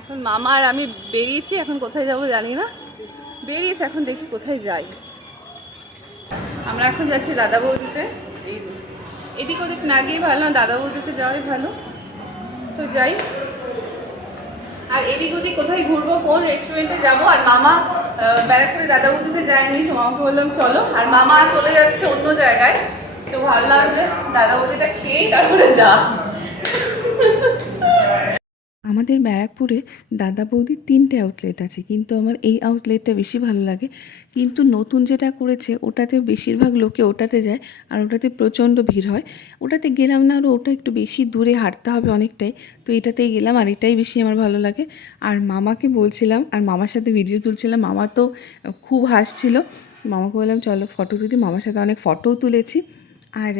এখন মামা আর আমি বেরিয়েছি, এখন কোথায় যাব জানি না, বেরিয়েছি এখন দেখি কোথায় যাই। আমরা এখন যাচ্ছি দাদা বৌদিতে। এই যে এদিক ওদিক না গিয়ে ভালো না, দাদা বৌদিতে যাওয়াই ভালো, তো যাই। আর এদিক ওদিক কোথায় ঘুরবো, কোন রেস্টুরেন্টে যাবো, আর মামা ব্যারাকপুরে দাদা বৌদিতে যায়নি, তো মামাকে বললাম চলো, আর মামা চলে যাচ্ছে অন্য জায়গায়, তো ভাবলাম যে দাদা বৌদিটা খেয়েই তারপরে যা। আমাদের ব্যারাকপুরে দাদা বৌদির 3টে আউটলেট আছে, কিন্তু আমার এই আউটলেটটা বেশি ভালো লাগে। কিন্তু নতুন যেটা করেছে ওটাতে বেশিরভাগ লোকে ওটাতে যায়, আর ওটাতে প্রচণ্ড ভিড় হয়। ওটাতে গেলাম না, আর ওটা একটু বেশি দূরে হাঁটতে হবে অনেকটাই, তো এটাতেই গেলাম, আর এটাই বেশি আমার ভালো লাগে। আর মামাকে বলছিলাম, আর মামার সাথে ভিডিও তুলছিলাম, মামা তো খুব হাসছিল। মামাকে বললাম চলো ফটো তুলি, মামার সাথে অনেক ফটোও তুলেছি। আর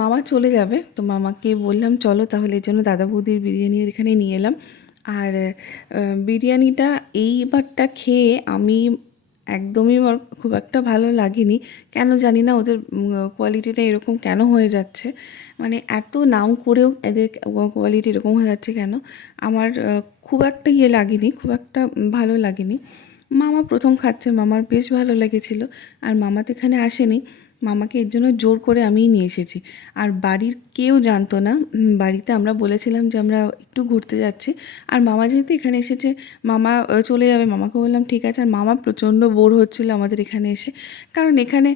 মামা চলে যাবে, তো মামাকে বললাম চলো তাহলে, এই জন্য দাদা বৌদির বিরিয়ানি এখানে নিয়ে এলাম। আর বিরিয়ানিটা এইবারটা খেয়ে আমি একদমই আমার খুব একটা ভালো লাগেনি, কেন জানি না, ওদের কোয়ালিটিটা এরকম কেন হয়ে যাচ্ছে, মানে এত নাম করেও এদের কোয়ালিটি এরকম হয়ে যাচ্ছে কেন, আমার খুব একটা লাগেনি, খুব একটা ভালো লাগেনি। মামা প্রথম খাচ্ছে, মামার বেশ ভালো লেগেছিল, আর মামা তো এখানে আসেনি, মামাকে এর জন্য জোর করে আমিই নিয়ে এসেছি। আর বাড়ির কেউ জানতো না, বাড়িতে আমরা বলেছিলাম যে আমরা একটু ঘুরতে যাচ্ছি, আর মামা যেহেতু এখানে এসেছে, মামা চলে যাবে, মামাকে বললাম ঠিক আছে। আর মামা প্রচণ্ড বোর হচ্ছিল আমাদের এখানে এসে, কারণ এখানে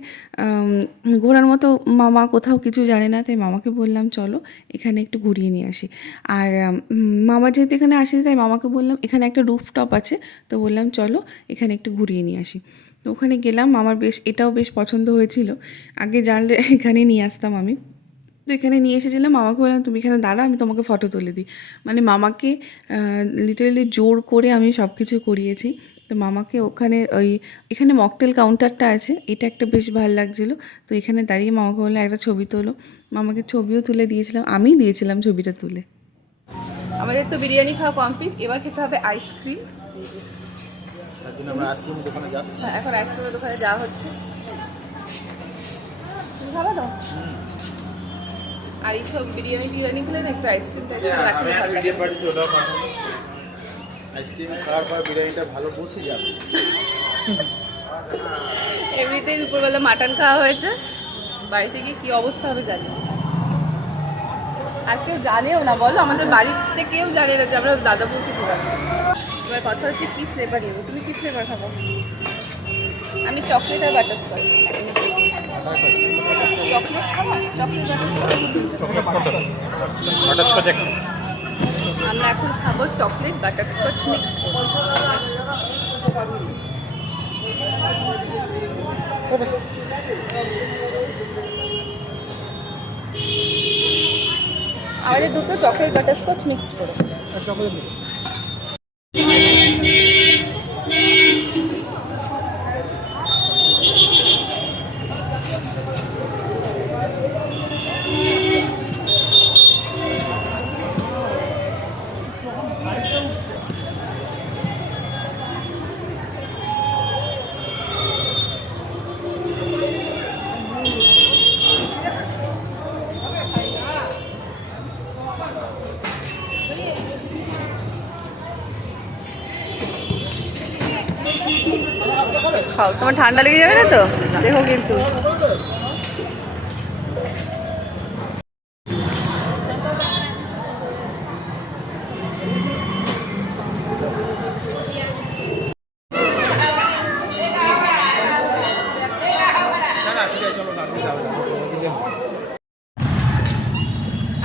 ঘোরার মতো মামা কোথাও কিছু জানে না, তাই মামাকে বললাম চলো এখানে একটু ঘুরিয়ে নিয়ে আসি। আর মামা যেহেতু এখানে আসেনি, তাই মামাকে বললাম এখানে একটা রুফটপ আছে, তো বললাম চলো এখানে একটু ঘুরিয়ে নিয়ে আসি। তো ওখানে গেলাম, আমার এটাও বেশ পছন্দ হয়েছিল, আগে জানলে এখানে নিয়ে আসতাম আমি। তো এখানে নিয়ে এসেছিলাম, মামাকে বললাম তুমি এখানে দাঁড়া, আমি তোমাকে ফটো তুলে দিই, মানে মামাকে লিটারেলি জোর করে আমি সব কিছু করিয়েছি। তো মামাকে ওখানে এখানে মকটেল কাউন্টারটা আছে, এটা একটা বেশ ভালো লাগছিলো, তো এখানে দাঁড়িয়ে মামাকে বললাম একটা ছবি তোলো, মামাকে ছবিও তুলে দিয়েছিলাম, আমিই দিয়েছিলাম ছবিটা তুলে। আমাদের তো বিরিয়ানি খাওয়া কমপ্লিট, এবার খেতে হবে আইসক্রিম। এখন আইসক্রিমের দোকানে যাওয়া হচ্ছে, তুমি খাবে তো? আর এইসব বিরিয়ানি টিরিয়ানি খেলে না একটু আইসক্রিম রাখলে ভালো লাগে। আইসক্রিম খাওয়ার পর বিরিয়ানিটা ভালো বসে যাবে। এমনিতেই দুপুরবেলা মাটন খাওয়া হয়েছে, বাড়িতে গিয়ে কী অবস্থা হবে জানি না। আর কেউ জানেও না, বলো আমাদের বাড়িতে কেউ জানে না যে আমরা দাদা বৌদি ঘুরাচ্ছি। এবার কথা হচ্ছে কী ফ্লেভার নেবো, তুমি কী ফ্লেভার খাবো? আমি চকলেট আর বাটারস্কচ। চকলেট খাবো, চকলেট বাটারস্কচ। আমরা এখন খাবো চকলেট বাটারস্কচ মিক্সড। আমাদের দুটো চকলেট বাটারস্কচ মিক্সড করো। খাও, তোমার ঠান্ডা লেগে যাবে না তো, দেখো কিন্তু।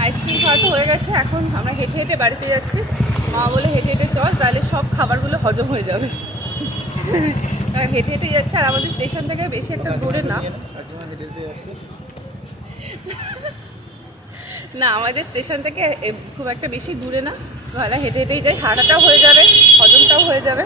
আইসক্রিম খাওয়া তো হয়ে গেছে, এখন আমরা হেঁটে হেঁটে বাড়িতে যাচ্ছি। মা বলে হেঁটে হেঁটে চল, তাহলে সব খাবারগুলো হজম হয়ে যাবে। হেঁটে হেঁটে যাচ্ছে, আর আমাদের স্টেশন থেকে বেশি একটা দূরে না, না আমাদের স্টেশন থেকে খুব একটা বেশি দূরে না, তাহলে হেঁটে হেঁটেই যাই, হাঁটাটাও হয়ে যাবে, হজমটাও হয়ে যাবে।